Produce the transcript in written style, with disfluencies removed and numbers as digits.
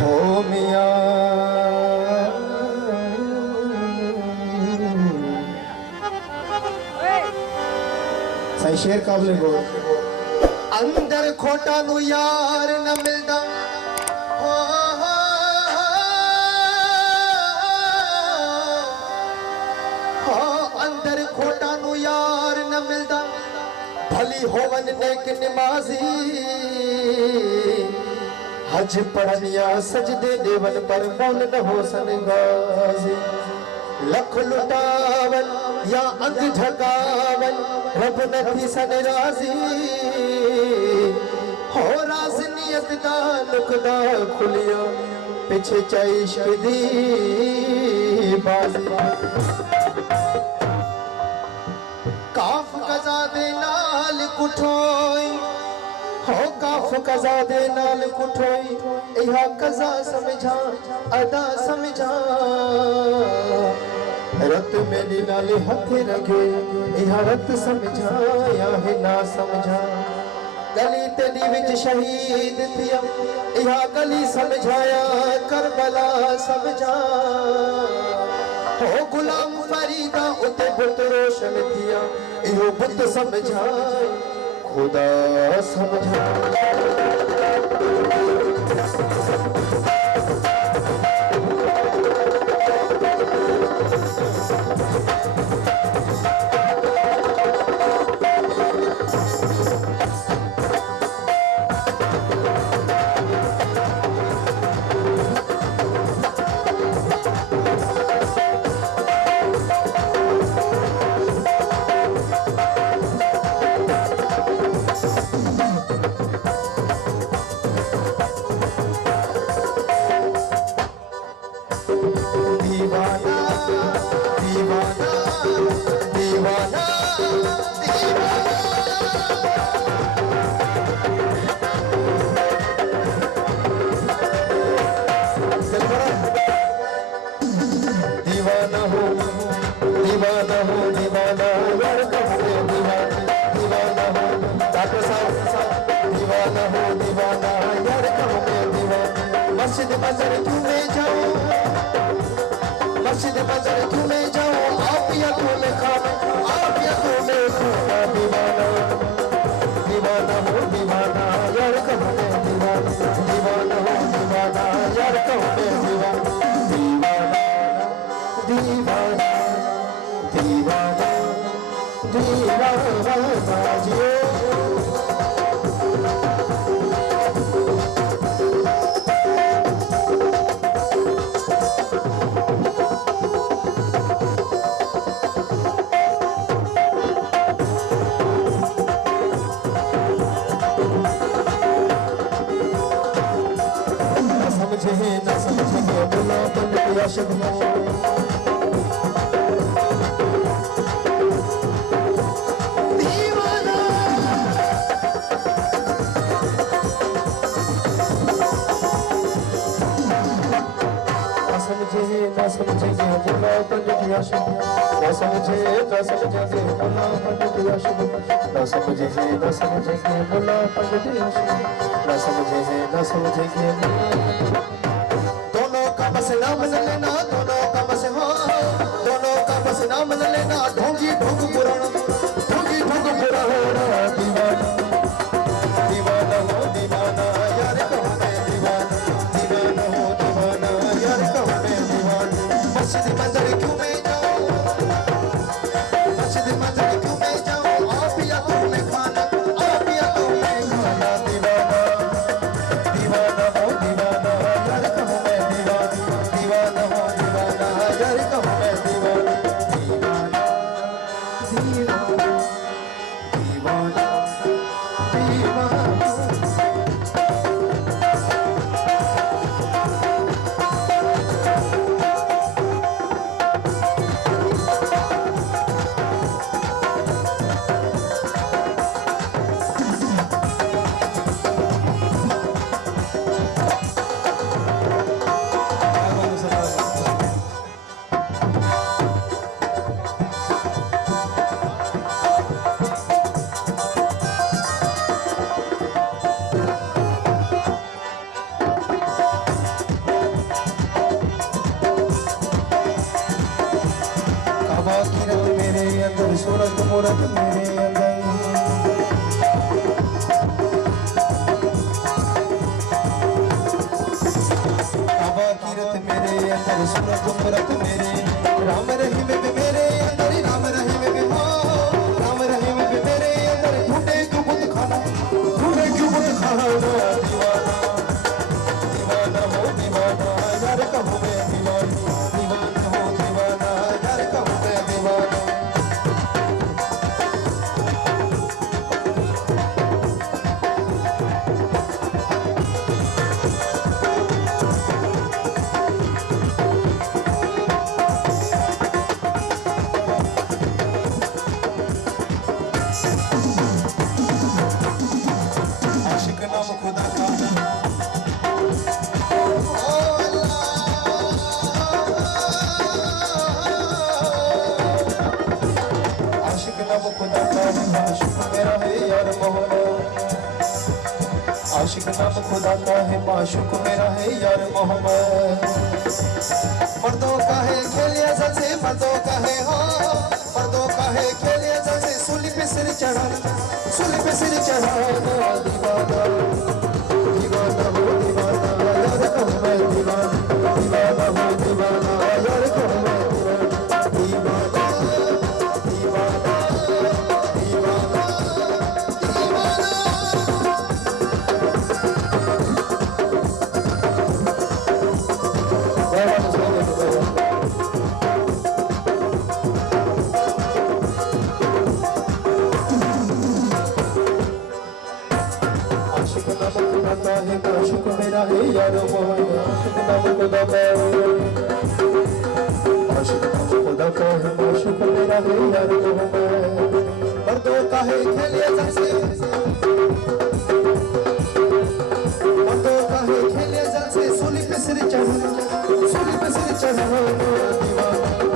हो मियां सही शेर काबले गो अंदर खोटा नु यार न मिलदा हो अंदर खोटा नु यार न मिलदा भली होवन नेक नमाजी हज पढ़निया सजदे देवन पर मौल न हो सन गाजी लख लुटावन या अंग झकावन रब न थी सन राजी हो राज नियत दा लुकदा खुलिया पीछे इश्क दी बाजी काफ कजा दे नाल कुठोई हो काफ कजा दे नाल कुठोई इहा कजा समझा अदा समझा रत मेरी नाले हथे रखे इहा रत समझा या है ना समझा गली तेरी विच शहीद थिया इहा गली समझाया करबला समझा हो गुलाम फरीदा उते बुत रोशन थिया इहो बुत समझा खुदा समझा दीवाना दीवाना दीवाना दीवाना हो दीवाना हो दीवाना यार कहते दीवाना हो डॉक्टर साहब दीवाना हो दीवाना यार कहते दीवाना मस्जिद मजर क्यों में जाऊं मस्जिद मजर क्यों में जाऊं आप या तो में खाना आप या तो में खाना दीवाना दीवाना हो दीवाना यार कहते दीवाना दीवाना हो दीवाना यार कहते दीवाना दीवाना दीवाना दीवाना दीवाना जियो ना समझे बुला बन गया शब्द दीवाना ना समझे बुला बन गया शब्द ना समझे बुला बन गया शब्द ना समझे बुला बन गया शब्द ना समझे बस नाम न लेना दोनों का बस हो दोनों का बस नाम न लेना ढोंगी ढोंग पुराना दीवाना दीवाना हो दीवाना यार कहते दीवाना दीवाना हो दीवाना यार कहते दीवाना मस्जिद मंदिर क्यों में जाऊं मस्जिद मंदिर क्यों में जाऊं आप या तो में खाना आप या तो में खाना दीवाना दीवाना हो दीवाना यार कहते दीवाना दीवाना हो दीवाना मूरत मेरे अंदर काबा कीरत मेरे अंदर सूरत मूरत मेरे राम रहीम भी मेरे अंदर राम रहीम भी हो राम रहीम भी मेरे अंदर ढूंढे क्यों बुत खाना दीवाना दीवाना हो दीवाना यार कहूँ मैं दीवाना दीवाना हो दीवाना यार कहूँ मैं दीवाना आशिक नाम खुदा का आशिक नाम खुदा का है माशूक मेरा है यार मोहम्मद आशिक नाम खुदा का है माशूक मेरा है यार मोहम्मद मर्दों का है खेल अज़ल से मर्दों का है हो मर्दों का है खेल अज़ल से सूली पे सिर चढ़ाना दीवाना दीवाना हो दीवाना यार कहूँ मैं दीवाना दीवाना हो दीवाना यार कहूँ मैं दीवाना दीवाना दीवाना आशिक नाम खुदा का है माशूक मेरा है यार मोहम्मद आशिक नाम खुदा का आशिक नाम खुदा का है माशूक मेरा है यार मोहम्मद मर्दों का है खेल अज़ल से मर्दों का है खेल अज़ल से सूली पे सिर चढ़ाना दीवाना